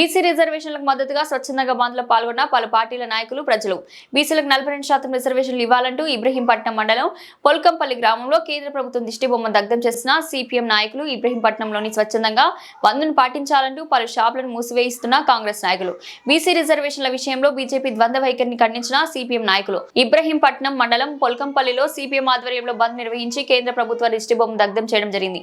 BC రిజర్వేషన్లకు మద్దతుగా స్వచ్ఛందంగా బంద్లో పాల్గొన్న పలు పార్టీల నాయకులు ప్రజలు. బీసీలకు నలభై రెండు శాతం రిజర్వేషన్లు ఇవ్వాలంటూ ఇబ్రహీంపట్నం మండలం పొల్కంపల్లి గ్రామంలో కేంద్ర ప్రభుత్వం దిష్టిబొమ్మ దగ్ధం చేసిన సిపిఎం నాయకులు ఇబ్రహీంపట్నంలోని స్వచ్ఛందంగా బంద్ను పాటించాలంటూ పలు షాపులను మూసివేయిస్తున్న కాంగ్రెస్ నాయకులు. బీసీ రిజర్వేషన్ల విషయంలో బీజేపీ ద్వంద్వ వైఖరిని ఖండించిన సిపిఎం నాయకులు. ఇబ్రహీంపట్నం మండలం పొల్కంపల్లిలో సిపిఎం ఆధ్వర్యంలో బంద్ నిర్వహించి కేంద్ర ప్రభుత్వ దిష్టిబొమ్మ దగ్ధం చేయడం జరిగింది.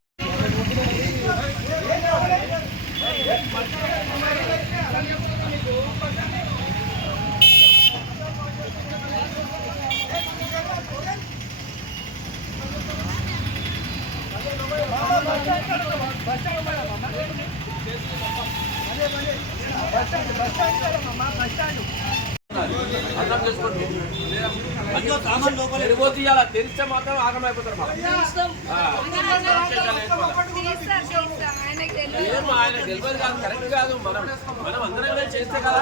తెలుగు తీయాలా తెలిస్తే మాత్రం ఆగమైపోతారు మాకు. ఏం ఆయన తెలియదు కాదు కరెక్ట్ కాదు మనం మనం అందరం చేస్తే కదా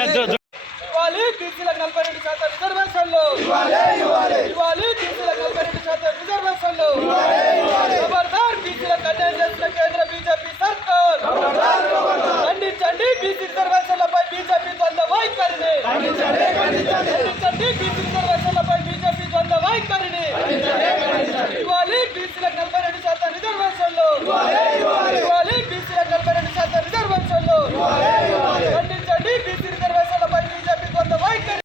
আমি